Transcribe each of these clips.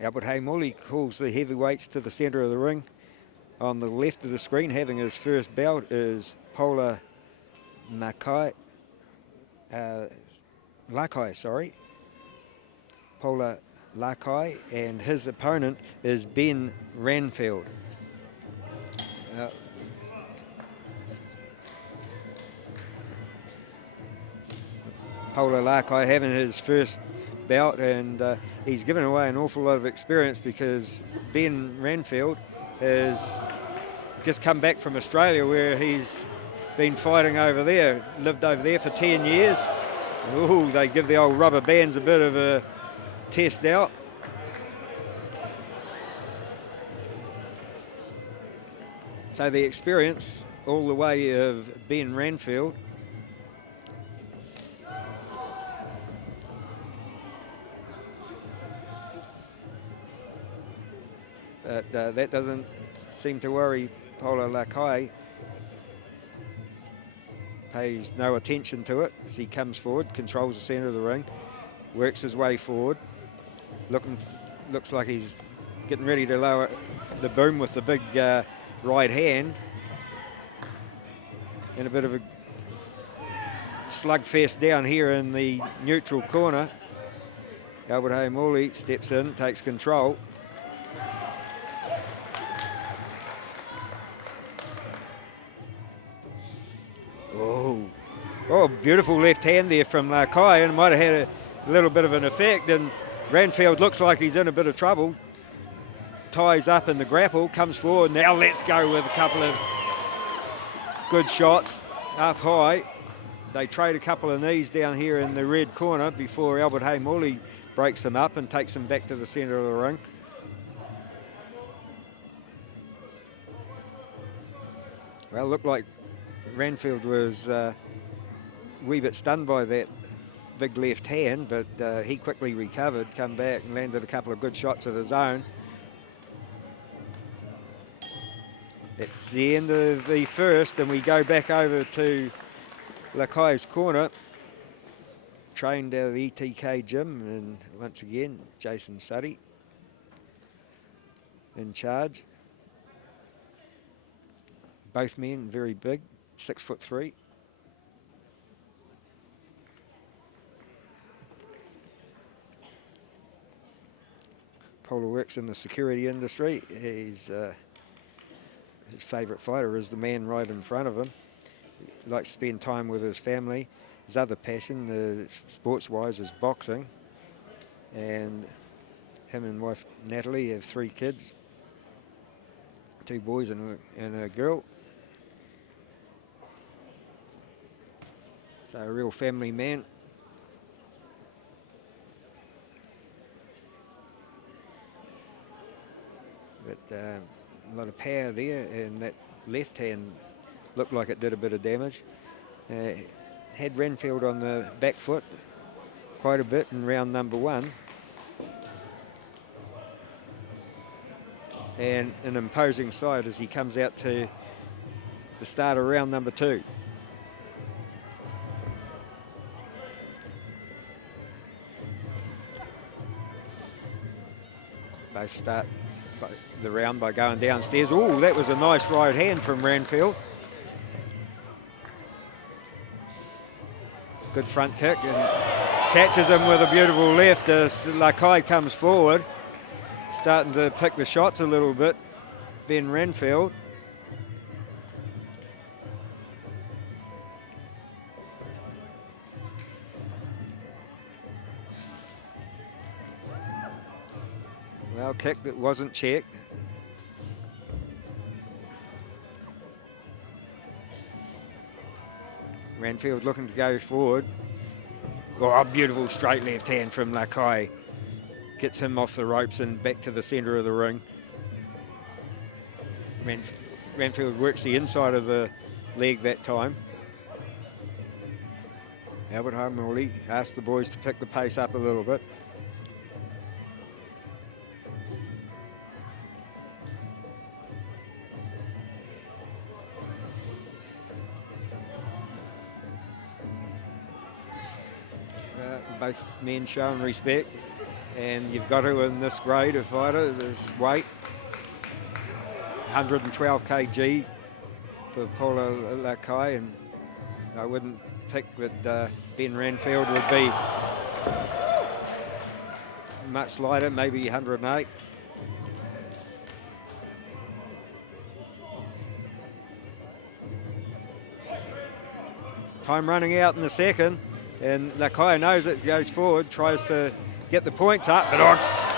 Albert Heiliers calls the heavyweights to the centre of the ring. On the left of the screen, having his first bout, is Pola Lakai, Pola Lakai, and his opponent is Ben Ranfield. Pola Lakai having his first bout, and he's given away an awful lot of experience because Ben Ranfield has just come back from Australia, where he's been fighting over there, lived over there for 10 years. And, they give the old rubber bands a bit of a test out. So the experience all the way of Ben Ranfield. But that doesn't seem to worry Pola Lakai. Pays no attention to it as he comes forward, controls the centre of the ring, works his way forward. Looks like he's getting ready to lower the boom with the big right hand. And a bit of a slugfest down here in the neutral corner. Albert Heiliers steps in, takes control. Oh, beautiful left hand there from Lakai, and might have had a little bit of an effect. And Ranfield looks like he's in a bit of trouble. Ties up in the grapple, comes forward. Now let's go with a couple of good shots up high. They trade a couple of knees down here in the red corner before Albert Heiliers breaks them up and takes them back to the centre of the ring. Well, it looked like Ranfield was a wee bit stunned by that big left hand, but he quickly recovered, come back and landed a couple of good shots of his own. It's the end of the first, and we go back over to Lakai's corner, trained out of the ETK gym, and once again Jason Suddy in charge. Both men very big, 6'3". Pola works in the security industry. He's his favourite fighter is the man right in front of him. He likes to spend time with his family. His other passion, sports-wise, is boxing. And him and wife Natalie have 3 kids, 2 boys and a girl. So a real family man. But a lot of power there, and that left hand looked like it did a bit of damage. Had Ranfield on the back foot quite a bit in round number 1. And an imposing side as he comes out to the start of round number 2. Both start the round by going downstairs. Oh, that was a nice right hand from Ranfield. Good front kick, and catches him with a beautiful left as Lakai comes forward. Starting to pick the shots a little bit, Ben Ranfield. Well, kick that wasn't checked. Ranfield looking to go forward. Oh, a beautiful straight left hand from Lakai. Gets him off the ropes and back to the centre of the ring. Ranfield works the inside of the leg that time. Albert Heiliers asked the boys to pick the pace up a little bit. Both men showing respect, And you've got to in this grade of fighter, this weight, 112 kg for Paula Lakai, and I wouldn't pick that Ben Ranfield would be much lighter, maybe 108. Time running out in the second, and Lakai knows it, goes forward, tries to get the points up, but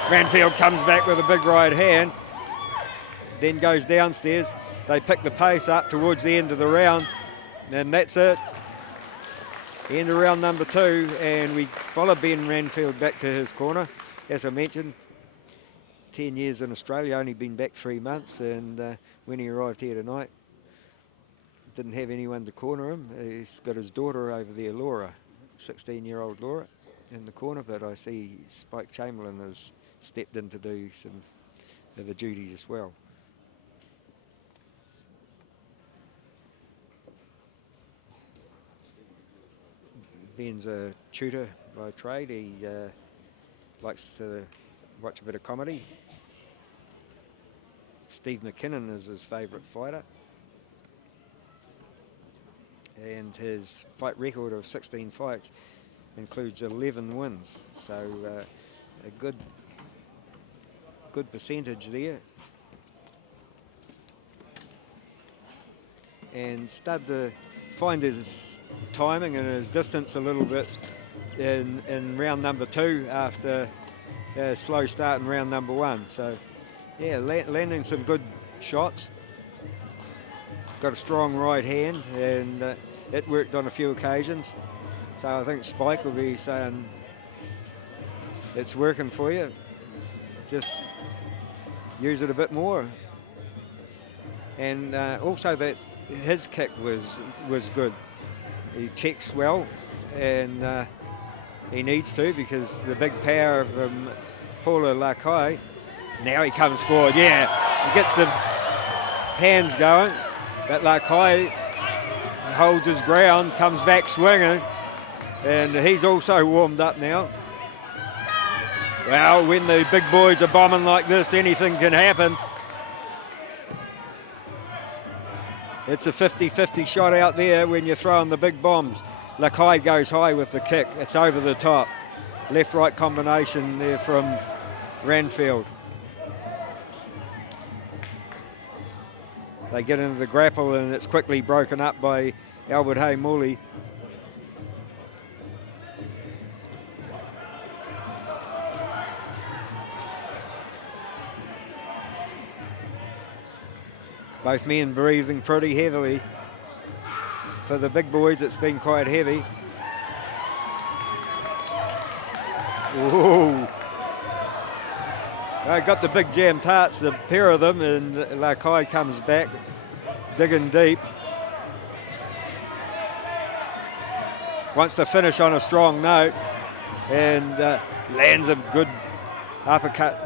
Ranfield comes back with a big right hand, then goes downstairs. They pick the pace up towards the end of the round, and that's it. End of round number 2, and we follow Ben Ranfield back to his corner. As I mentioned, 10 years in Australia, only been back 3 months, and when he arrived here tonight, didn't have anyone to corner him. He's got his daughter over there, Laura, 16-year-old Laura, in the corner, but I see Spike Chamberlain has stepped in to do some of the duties as well. Ben's a tutor by trade. He likes to watch a bit of comedy. Steve McKinnon is his favourite fighter. And his fight record of 16 fights includes 11 wins. So a good percentage there. And started to find his timing and his distance a little bit in round number 2 after a slow start in round number 1. So yeah, landing some good shots. Got a strong right hand, and it worked on a few occasions. So I think Spike will be saying, it's working for you, just use it a bit more. And also that his kick was good. He checks well, and he needs to, because the big power of Paula Lakai. Now he comes forward, yeah, he gets the hands going, but Lakai holds his ground, comes back swinging, and he's also warmed up now. Well, when the big boys are bombing like this, anything can happen. It's a 50-50 shot out there when you're throwing the big bombs. Lakai goes high with the kick. It's over the top. Left-right combination there from Ranfield. They get into the grapple, and it's quickly broken up by Albert Hay-Morley. Both men breathing pretty heavily. For the big boys, it's been quite heavy. Ooh. They got the big jam tarts, the pair of them, and Lakai comes back, digging deep. Wants to finish on a strong note, and lands a good uppercut.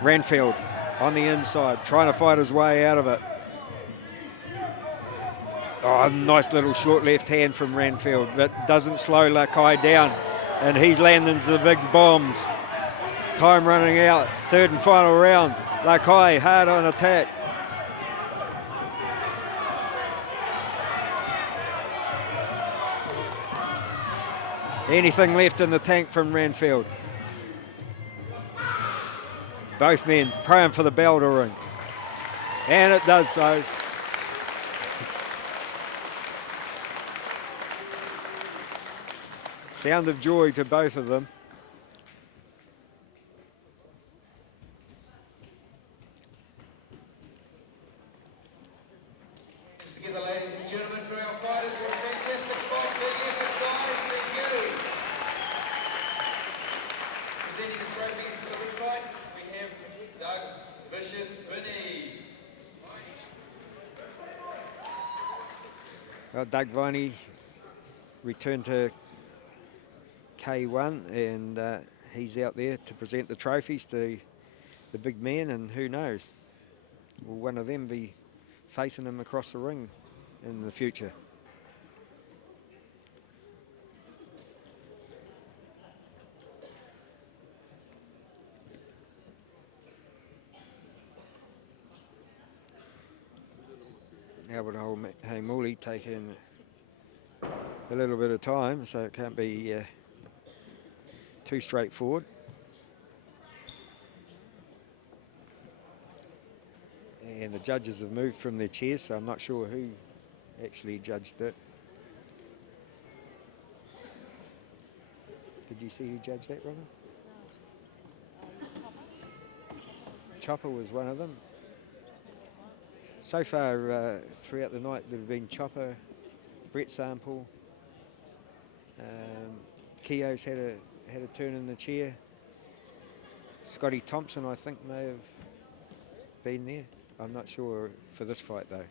Ranfield on the inside, trying to fight his way out of it. Oh, nice little short left hand from Ranfield, but doesn't slow Lakai down, and he's landing the big bombs. Time running out, third and final round. Lakai hard on attack. Anything left in the tank from Ranfield? Both men praying for the bell to ring. And it does so. Sound of joy to both of them. Together, ladies and gentlemen, for our fighters, what a fantastic fight. Big effort, guys. Thank you. Presenting the trophies for this fight, we have Doug Vicious Vinny. Well, Doug Viney returned to K1, and he's out there to present the trophies to the big man, and who knows, will one of them be facing him across the ring in the future. Albert Heiliers taking a little bit of time, so it can't be too straightforward. And the judges have moved from their chairs, so I'm not sure who actually judged it. Did you see who judged that, Robin? Chopper was one of them. So far throughout the night there have been Chopper, Brett Sample, Keogh's had a turn in the chair. Scotty Thompson, I think, may have been there. I'm not sure for this fight though.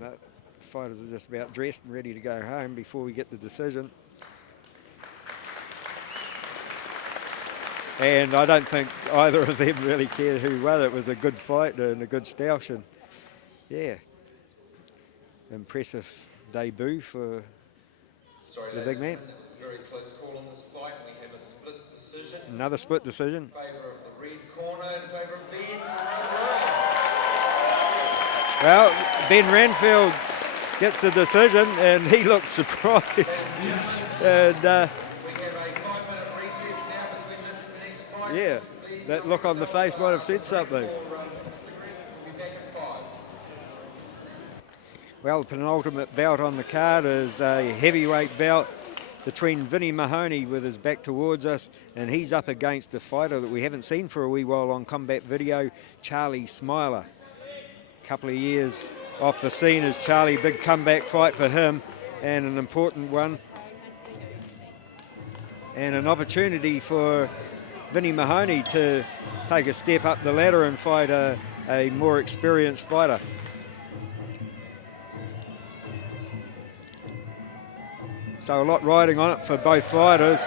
But the fighters are just about dressed and ready to go home before we get the decision. And I don't think either of them really cared who won. It was a good fight and a good stoush. And yeah, impressive debut for the big man. That was a very close call on this fight. We have a split decision. Another split decision. In favour of the red corner, in favour of Ben. Well, Ben Ranfield gets the decision and he looks surprised. And we have a 5-minute recess now between this and the next fight. yeah, that look on the face might have said something. We'll be back at 5. Well, the penultimate bout on the card is a heavyweight bout between Vinnie Mahoni with his back towards us, and he's up against a fighter that we haven't seen for a wee while on Combat Video, Charlie Smiler. Couple of years off the scene as Charlie, big comeback fight for him and an important one. And an opportunity for Vinnie Mahoni to take a step up the ladder and fight a more experienced fighter. So a lot riding on it for both fighters.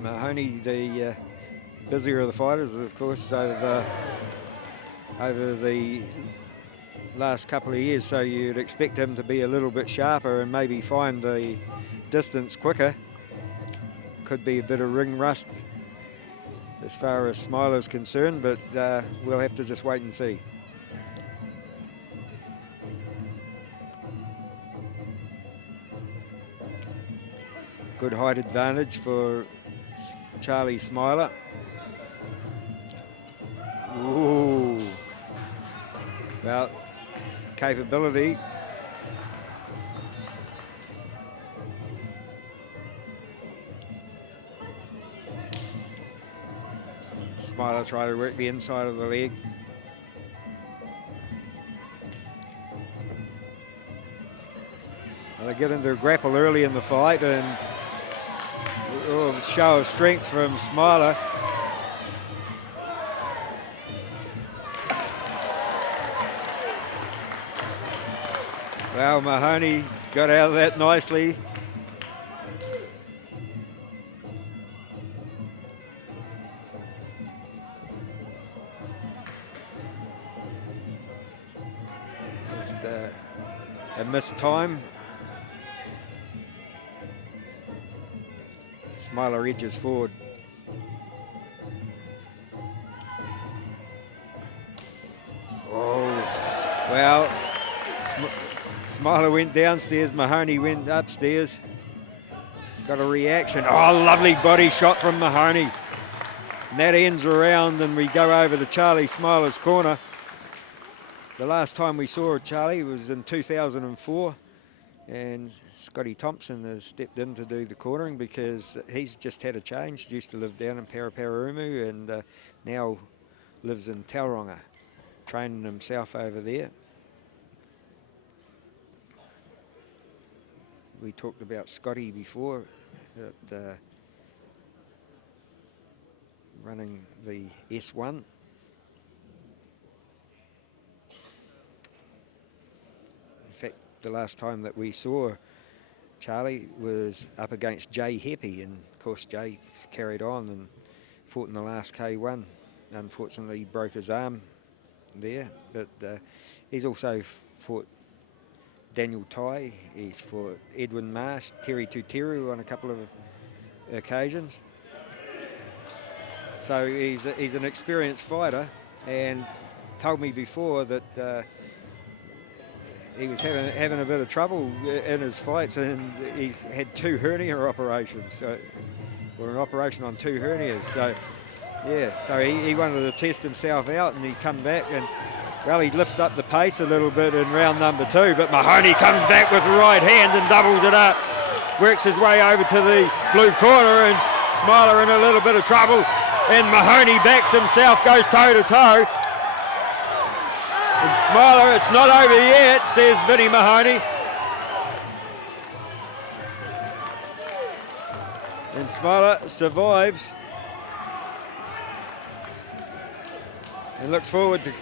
Mahoni, the busier of the fighters, of course, over the last couple of years, so you'd expect him to be a little bit sharper and maybe find the distance quicker. Could be a bit of ring rust as far as Smiler's concerned, but we'll have to just wait and see. Good height advantage for Charlie Smiler. Ooh. Well, capability. Smiler try to work the inside of the leg. Well, they get into a grapple early in the fight and show of strength from Smiler. Well, Mahoni got out of that nicely. Just a missed time. Smiler edges forward. Oh, well, Smiler went downstairs, Mahoni went upstairs. Got a reaction. Oh, lovely body shot from Mahoni. And that ends around and we go over to Charlie Smiler's corner. The last time we saw Charlie was in 2004. And Scotty Thompson has stepped in to do the cornering because he's just had a change. Used to live down in Paraparaumu and now lives in Tauranga, training himself over there. We talked about Scotty before, running the S1. In fact, the last time that we saw Charlie was up against Jay Heppy, and of course Jay carried on and fought in the last K1. Unfortunately, he broke his arm there. But he's also fought Daniel Tai, he's fought Edwin Marsh, Terry Tuteru on a couple of occasions. So he's an experienced fighter, and told me before that he was having a bit of trouble in his fights, and he's had 2 hernia operations, or an operation on 2 hernias. So yeah, so he wanted to test himself out, and he come back and, well, he lifts up the pace a little bit in round number 2, but Mahoni comes back with the right hand and doubles it up, works his way over to the blue corner, and Smiler in a little bit of trouble, and Mahoni backs himself, goes toe to toe. And Smiler, it's not over yet, says Vinnie Mahoni. And Smiler survives and looks forward to,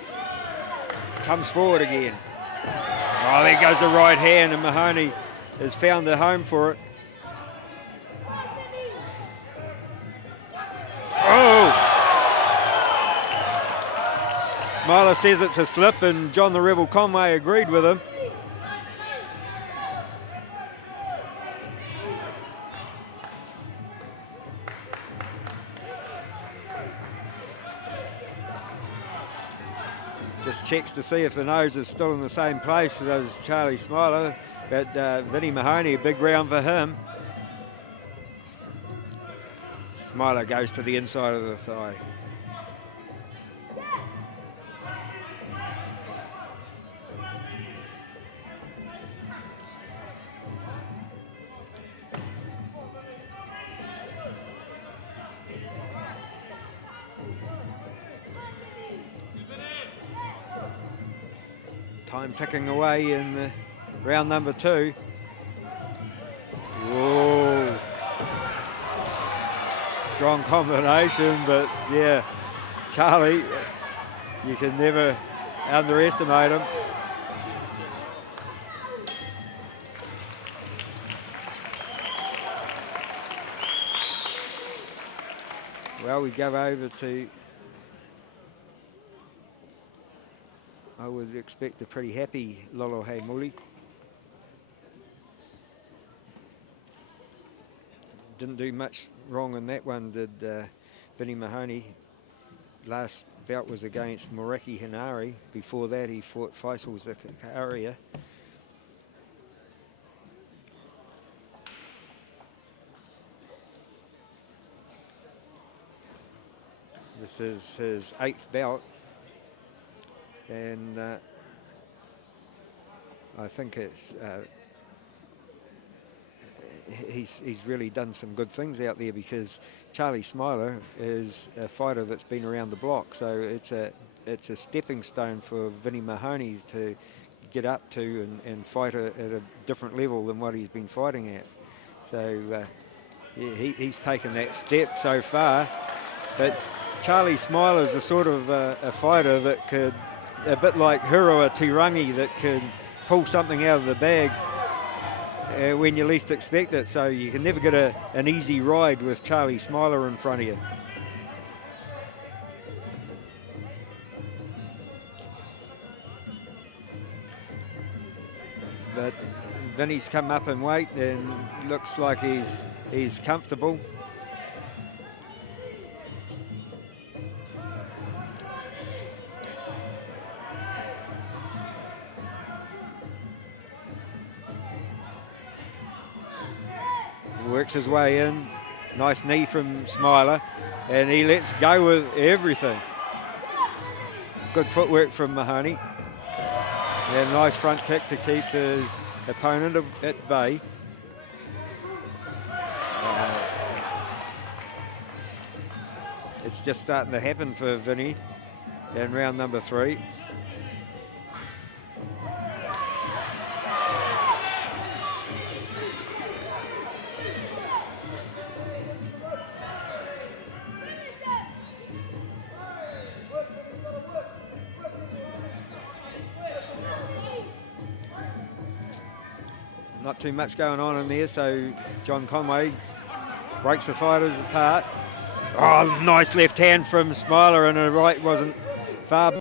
comes forward again. Oh, there goes the right hand, and Mahoni has found a home for it. Oh! Smiler says it's a slip, and John the Rebel Conway agreed with him. Just checks to see if the nose is still in the same place as Charlie Smiler, but Vinnie Mahoni, a big round for him. Smiler goes to the inside of the thigh. Time ticking away in round number 2. Whoa. Strong combination, but yeah, Charlie, you can never underestimate him. Well, we go over to, I would expect a pretty happy Lolo Heimuli. Didn't do much wrong in that one, did Vinnie Mahoni. Last bout was against Moreki Hinari. Before that, he fought Faisal Zakaria. This is his 8th bout, and I think it's he's really done some good things out there, because Charlie Smiler is a fighter that's been around the block, so it's a stepping stone for Vinnie Mahoni to get up to and fight at a different level than what he's been fighting at. So yeah, he's taken that step so far, but Charlie Smiler's a sort of a fighter that could, a bit like Hurua Tirangi, that could pull something out of the bag when you least expect it. So you can never get an easy ride with Charlie Smiler in front of you. But Vinny's come up in weight and looks like he's comfortable. Works his way in, nice knee from Smiler, and he lets go with everything. Good footwork from Mahoni, and nice front kick to keep his opponent at bay. It's just starting to happen for Vinny in round number 3. Not too much going on in there, so John Conway breaks the fighters apart. Oh, nice left hand from Smiler, and a right wasn't far